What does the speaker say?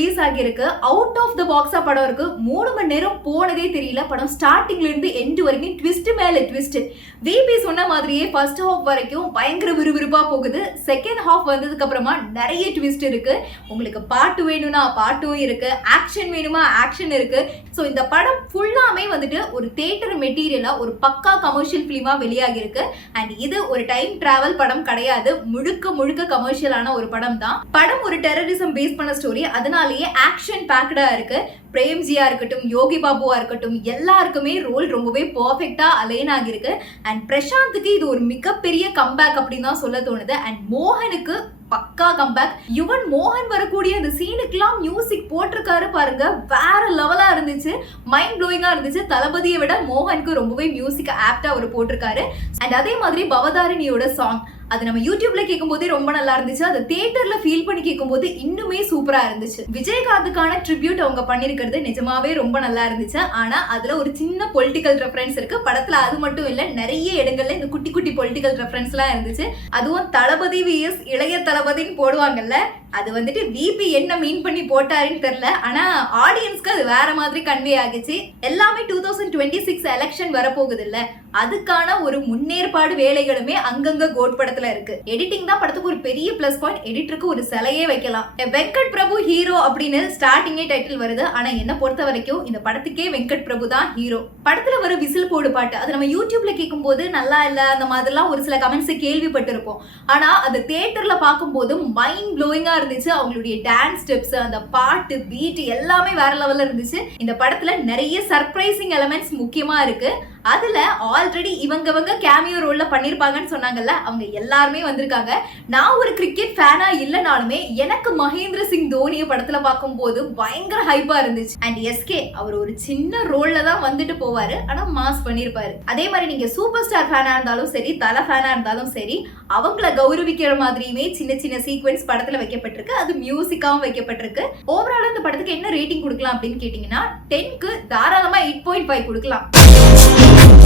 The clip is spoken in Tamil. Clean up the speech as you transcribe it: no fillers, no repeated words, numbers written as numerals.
ரிலீஸ் ஆகியிருக்கு. அவுட் ஆஃப் த பாக்ஸா படம் இருக்கு. 3 மணி நேரம் போனதே தெரியல. படம் ஸ்டார்டிங்ல இருந்து எண்ட் வரைக்கும் ட்விஸ்ட் மேல ட்விஸ்ட். விபி சொன்ன மாதிரியே ஃபர்ஸ்ட் ஹாஃப் வரைக்கும் பயங்கர விறுவிறுப்பா போகுது. செகண்ட் ஹாஃப் வந்ததுக்கு அப்புறமா நிறைய ட்விஸ்ட் இருக்கு. உங்களுக்கு பாட்டு வேணும்னா பாட்டும் இருக்கு, ஆக்ஷன் வேணுமா ஆக்ஷன் இருக்கு. ஸோ இந்த படம் ஃபுல்லாமே வந்துட்டு ஒரு தியேட்டர் மெட்டீரியலா ஒரு பக்கா கமர்ஷியல் ஃபிலிமா வெளியாகி இருக்கு. அண்ட் இது ஒரு டைம் டிராவல் படம் கிடையாது, முழுக்க முழுக்க கமர்ஷியலான ஒரு படம் தான். படம் ஒரு டெரரிசம் பேஸ் பண்ண ஸ்டோரி, அதனாலேயே ஆக்ஷன் பேக்டா இருக்கு. பிரேம்ஜியா இருக்கட்டும், யோகி பாபுவா இருக்கட்டும், எல்லாருக்குமே ரோல் ரொம்பவே பர்ஃபெக்டா அலைன் ஆகிருக்கு. அண்ட் பிரசாந்துக்கு இது ஒரு மிகப்பெரிய கம்பேக் அப்படின்னு தான் சொல்ல தோணுது. அண்ட் மோகனுக்கு பக்கா கம்பேக். யுவன் மோகன் வரக்கூடிய அந்த சீனுக்கெல்லாம் மியூசிக் போட்டிருக்காரு பாருங்க, வேற லெவலா இருந்துச்சு, மைண்ட் ப்ளோயிங்கா இருந்துச்சு. தளபதியை விட மோகனுக்கு ரொம்பவே மியூசிக் ஆப்டா அவர் போட்டிருக்காரு. அண்ட் அதே மாதிரி பவதாரணியோட சாங் அது நம்ம யூடியூப்ல கேட்கும் போதே ரொம்ப நல்லா இருந்துச்சு. அது தியேட்டர்ல ஃபீல் பண்ணி கேட்கும் போது இன்னுமே சூப்பரா இருந்துச்சு. விஜயகாந்துக்கான ட்ரிபியூட் அவங்க பண்ணிருக்கிறது நிஜமாவே ரொம்ப நல்லா இருந்துச்சு. ஆனா அதுல ஒரு சின்ன பொலிட்டிக்கல் ரெஃபரன்ஸ் இருக்கு படத்துல. அது மட்டும் இல்ல, நிறைய இடங்கள்ல இந்த குட்டி குட்டி பொலிட்டிக்கல் ரெஃபரன்ஸ் எல்லாம் இருந்துச்சு. அதுவும் தளபதி விஎஸ் இளைய தளபதின்னு போடுவாங்கல்ல, அது வந்துட்டு விபி என்ன மீன் பண்ணி போட்டாருன்னு தெரியல. ஆனா ஆடியன்ஸ்க்கு அது வேற மாதிரி கன்வே ஆகிச்சு. எல்லாமே 2026 எலெக்ஷன் வரப்போகுது இல்ல, அதுக்கான ஒரு முன்னேற்பாடு வேலைகளுமே அங்கங்க கோட் படத்துல இருக்கு. எடிட்டிங் தான் படத்துக்கு ஒரு பெரிய பிளஸ் பாயிண்ட். எடிட்டருக்கு ஒரு சிலையே வைக்கலாம். வெங்கட் பிரபு ஹீரோ அப்படின்னு ஸ்டார்டிங்கே டைட்டில் வருது. ஆனா என்ன பொறுத்த வரைக்கும் இந்த படத்துக்கே வெங்கட் பிரபு தான் ஹீரோ. படத்துல வர விசில் போடு பாட்டு அது நம்ம யூடியூப்ல கேட்கும் போது நல்லா இல்ல அந்த மாதிரிலாம் ஒரு சில கமெண்ட்ஸ் கேள்விப்பட்டு இருப்போம். ஆனா அது தியேட்டர்ல பார்க்கும் போது மைண்ட் ப்ளோயிங்கா இருந்துச்சு. அவங்களுடைய டான்ஸ் ஸ்டெப்ஸ், அந்த பாட்டு, பீட் எல்லாமே வேற லெவல்ல இருந்துச்சு. இந்த படத்துல நிறைய சர்ப்ரைசிங் எலிமெண்ட்ஸ் முக்கியமா இருக்கு. அதுல ஆல்ரெடி இவங்க கேமியோ ரோல்ல பண்ணிருப்பாங்கன்னு சொன்னாங்கல்ல, அவங்க எல்லாருமே வந்திருக்காங்க. நான் ஒரு கிரிக்கெட் ஃபேனா இல்லனாலுமே எனக்கு மகேந்திர சிங் தோனியை படத்துல பார்க்கும் போது பயங்கர ஹைப்பா இருந்துச்சு. அண்ட் எஸ்கே அவர் ஒரு சின்ன ரோல்ல தான் வந்துட்டு போவாரு, ஆனா மாஸ் பண்ணிருப்பாரு. அதே மாதிரி நீங்க சூப்பர் ஸ்டார் ஃபேனா இருந்தாலும் சரி, தல ஃபேனா இருந்தாலும் சரி, அவங்கள கௌரவிக்கிற மாதிரியுமே சின்ன சின்ன சீக்வென்ஸ் படத்துல வைக்கப்பட்டிருக்கு. அது மியூசிக்காவும் வைக்கப்பட்டிருக்கு. ஓவரால் இந்த படத்துக்கு என்ன ரேட்டிங் கொடுக்கலாம் அப்படின்னு கேட்டீங்கன்னா 10க்கு தாராளமா 8.5 கொடுக்கலாம்.